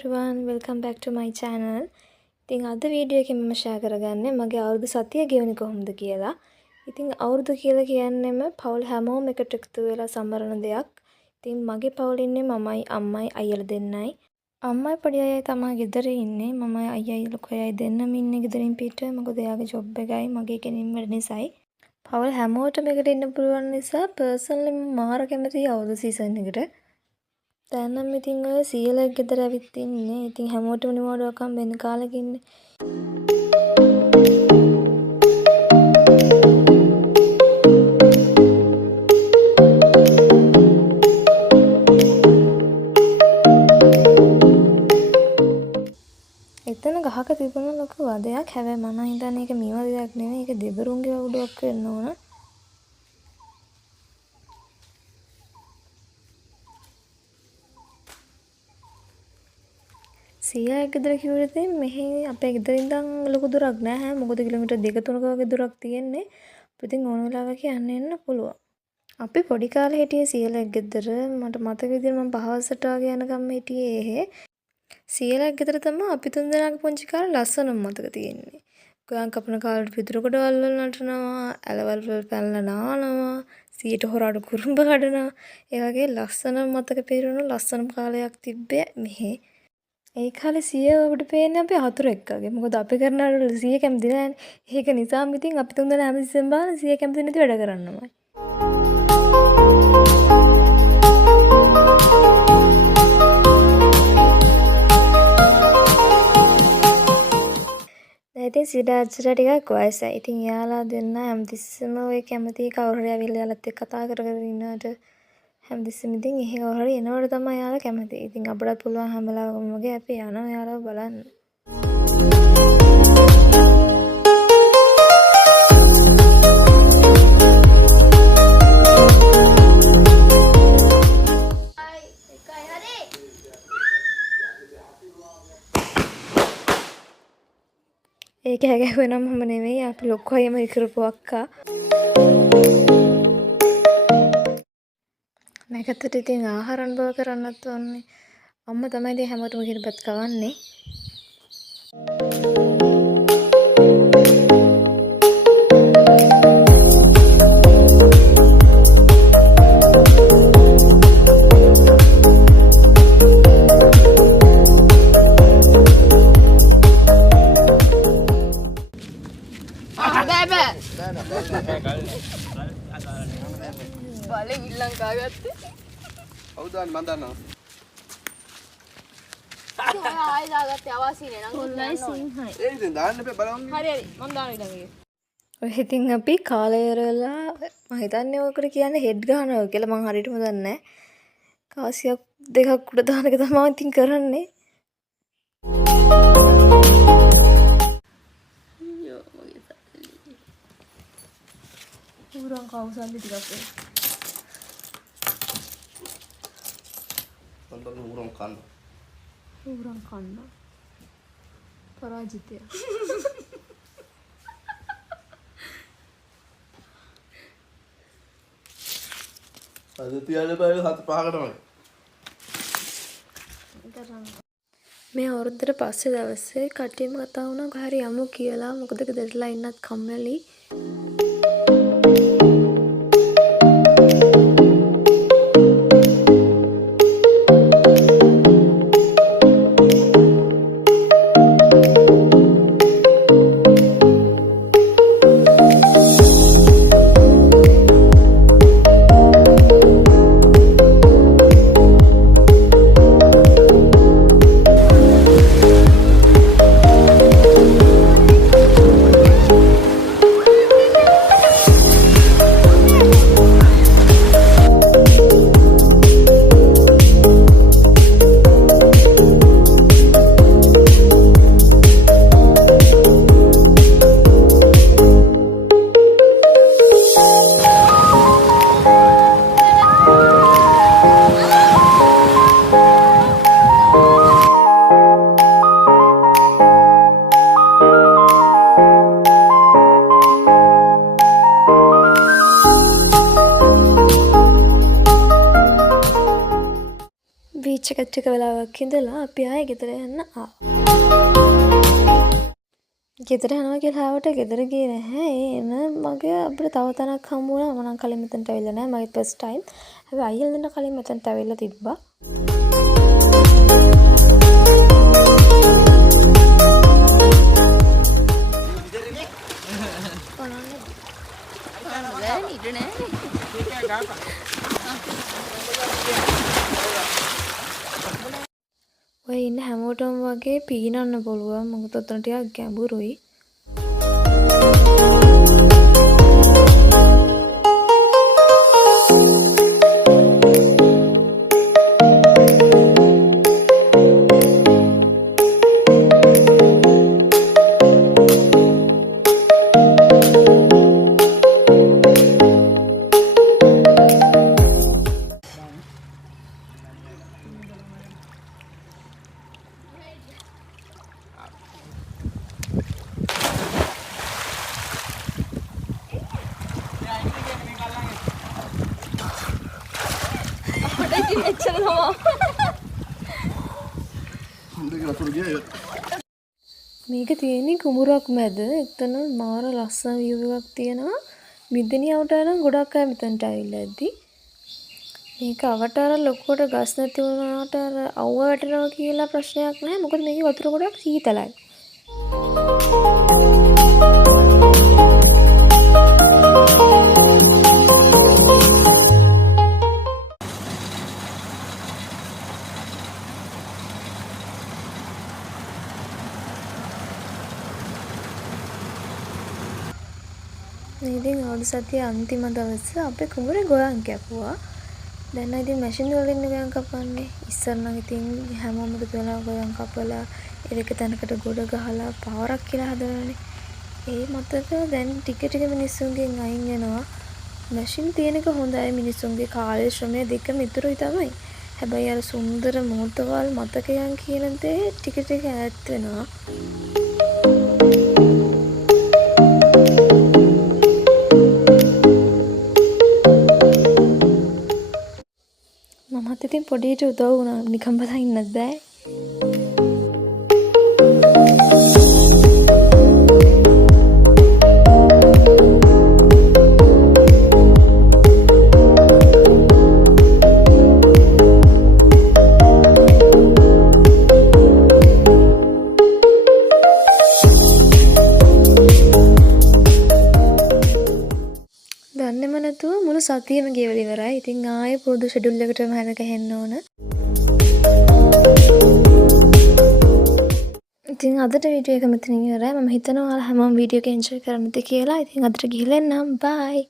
everyone, welcome back to my channel. ඉතින් අද video එකෙන් මම ෂෙයා කරගන්නේ මගේ අවුරුදු සතිය ගෙවුනේ කොහොමද කියලා. ඉතින් අවුරුදු කියලා කියන්නේම පවුල් හැමෝම එකට එකතු වෙලා සමරන දෙයක්. ඉතින් මගේ පවුලේ ඉන්නේ මමයි, අම්මයි, අයියලා දෙන්නයි. අම්මයි පොඩි අයියයි තමයි ගෙදර ඉන්නේ. මමයි අයියයි ලොකු අයියයි දෙන්නම ඉන්නේ ගෙදරින් පිට. මොකද එයාගේ ජොබ් එකයි මගේ කෙනින් වැඩ නිසායි. පවුල් හැමෝටම එකට ඉන්න පුළුවන් නිසා පර්සනලි මම මාර කැමතියි අවුරුදු සීසන් එකට. දැන් නම් ඉතින් ඔය සීයලා ගෙදර ඇවිත් ඉන්නේ. ඉතින් හැමෝටම නිවාඩුවක් හම්බෙන්න කාලෙක ඉන්නේ. එතන ගහක තිබුණ ලොකු වදයක්. හැබැයි මම හිතන්නේ ඒක මේ වදයක් නෙමෙයි. ඒක දෙබරුන්ගේ වඩුවක් වෙන්න ඕන. සීයා ගෙදර කිව්වට මෙහි අපේ ගෙදර ඉඳන් ලොකු දුරක් නෑ. මොකද කිලෝමීටර් 2-3ක වගේ දුරක් තියෙන්නේ. ඉතින් ඕන වෙලාවක යන්න එන්න පුළුවන්. අපි පොඩි කාලේ හිටියේ සීයාලා ගෙදර. මට මතක විදිහට මම 5 වසරට වගේ යනකම් හිටියේ එහෙ. සීයාලා ගෙදර තමයි අපි තුන් දෙනාගේ පුංචි කාලේ ලස්සනම මතක තියෙන්නේ. ගොයන් කපන කාලේ පිටුරු කොටවල් වල නටනවා, ඇලවල් වල පැනලා නානවා, සීයට හොරාට කුරුම්බ කඩනවා. ඒ වගේ ලස්සනම මතක පිරුණු ලස්සනම කාලයක් තිබ්බේ මෙහෙ. ඒ කාලේ සීයා අපිට පේන්නේ අපි හතුරෙක් වගේ. මොකද අපි කරන වැඩ සීයා කැමති නෑනේ. ඒක නිසාම ඉතින් අපි තුන් දෙනා හැමතිස්සෙම බලන සීයා කැමති නැති වැඩ කරන්නමයි. ඉතින් සීඩාච්චිලා ටිකක් වයසයි. ඉතින් යාලා දෙන්න හැමතිස්සෙම ඔය කැමති කවුරු හරි ඇවිල්ලා යාලත් එක්ක කතා කර කර ඉන්නවට හැමතිස්සෙම ඉතින් එහෙ කවුරු හරි එනවට තමයි යාලා කැමති. ඉතින් අපිටත් පුළුවන් හැම වෙලාවකම වගේ අපි යනවා යාලව බලන්න. ඒක හැගැහුවේ නම් මම නෙමෙයි අපි ලොකු අයම කරපු අක්කා. මේකත් ඉතින් ආහාර අනුභව කරන්නත් ඕනේ. අම්මා තමයි ඉතින් හැමෝටම කිරිබත් කවන්නේ. බලෙන් ඉල්ලන් කාගත්තේ කවුද මන් දන්නවා ආයෙ දාගත්තේ අවාසිනේ නම් හොල්ලයි සිංහයි. ඒ ඉතින් දාන්න බෑ බලන්න හරි හරි මම දාන ඊළඟ ඔය ඉතින් අපි කාලය ඉවරලා මම හිතන්නේ ඔකට කියන්නේ හෙඩ් ගන්නවා කියලා. මම හරියටම දන්නේ නැහැ. කාසියක් දෙකක් උඩ දාන එක තමයි ඉතින් කරන්නේ. උරන් කවුසල්ලි ටිකක් වෙයි. පොන්තර උරන් කන්න උරන් කන්න. පරාජිතය. අද තියන්න බෑ 7-5කටමයි. මේ අවුරුද්දට පස්සේ දවසේ කට්ටියම කතා වුණා ගහරි යමු කියලා. මොකද ගෙදරලා ඉන්නත් කම්මැලි. ටික වෙලාවක් ඉඳලා අපි ආයෙ ගෙදර යන්න ආවා. ගෙදර යනවා කියලා ආවට ගෙදර ගියේ නැහැ. ඒ එන මගේ අපිට තව තැනක් හම්බ වුණා. මම නම් කලින් මෙතනට ඇවිල්ලා නැහැ. මගේ ෆස්ට් ටයිම්. හැබැයි අයියලා දෙන්න කලින් මෙතනට ඇවිල්ලා තිබ්බා. ඔය ඉන්න හැමෝටම වගේ පීනන්න පුළුවන්. මොකද ඔතන ටිකක් ගැඹුරුයි. මේක තියෙන්නේ කුඹුරක් මැද. එතන මාර ලස්සන view එකක් තියෙනවා. මිදෙනියට නම් ගොඩක් අය මෙතනට ඇවිල්ලා ඇද්දි. මේක අවට අර ලොකුවට ගස් නැති වුණාට අර අවුව වැටෙනවා කියලා ප්‍රශ්නයක් නැහැ. මොකද මේකේ වතුර ගොඩක් සීතලයි. ඉතින් අවුරුදු සතියේ අන්තිම දවසේ අපේ කුඹුරේ ගොයන් කැපුවා. දැන් ඉතින් මැෂින් වලින් ගොයන් කපන්නේ. ඉස්සර නම් ඉතින් හැමෝම දුවලා ගොයන් කපලා ඒක තැනකට ගොඩ ගහලා පාරක් කියලා හදනනේ. ඒ මතක දැන් ටික ටික මිනිස්සුන්ගෙන් අයින් වෙනවා. මැෂින් තියෙනක හොඳයි, මිනිස්සුන්ගේ කාලය ශ්‍රමය දෙකම ඉතුරුයි තමයි. හැබැයි අර සුන්දර මොහොතවල් මතකයන් කියන දේ ටික ටික ඈත් වෙනවා. මමත් ඉතින් පොඩියට උදව් වුණා. නිකන් බලා ඉන්නත් බෑ. දන්නේම නැතුව මුළු සතියෙම ගෙවලා ඉවරයි. ඉතින් ආයෙ පුරුදු ෂෙඩියුල් එකටම හැර ගහන්න ඕන. ඉතින් අදට වීඩියෝ එක මෙතනින් ඉවරයි. මම හිතනවා ඔයාලා හැමෝම වීඩියෝ එක එන්ජොයි කරන්නද කියලා. ඉතින් අදට ගිහලා එන්නම්. බයි.